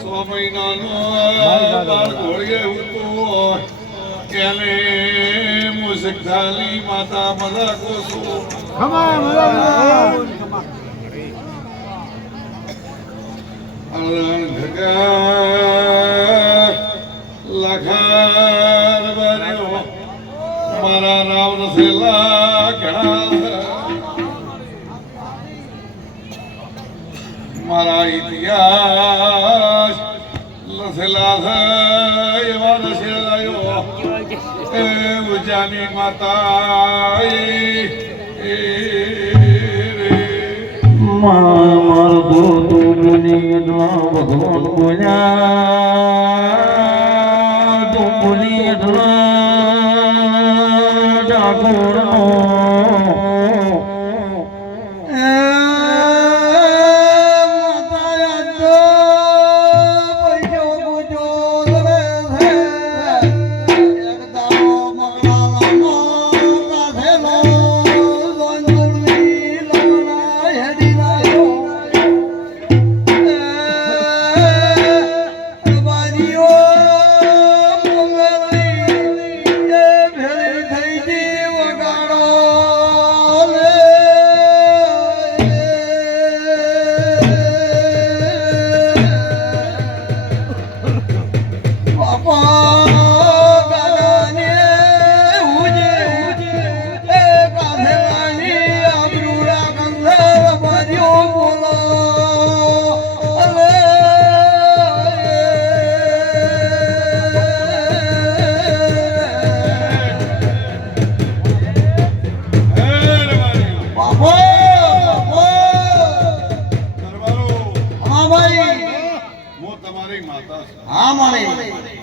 સો મહિનાનો બાર ઘોડીએ ઉતો એને મુસક થાલી માતા મજા કોસો ખમા મજા અરણ ઘગા લખાર બન્યો મારા રાવ નસેલા ઘણા મારા ઇતિહાસ લસેલા એવા નસેલાયો એ ઉજાની માતા માર દુનિયા ભગવાન બોલ્યા દુનિયા ડાકોર તમારી માતા હા મારે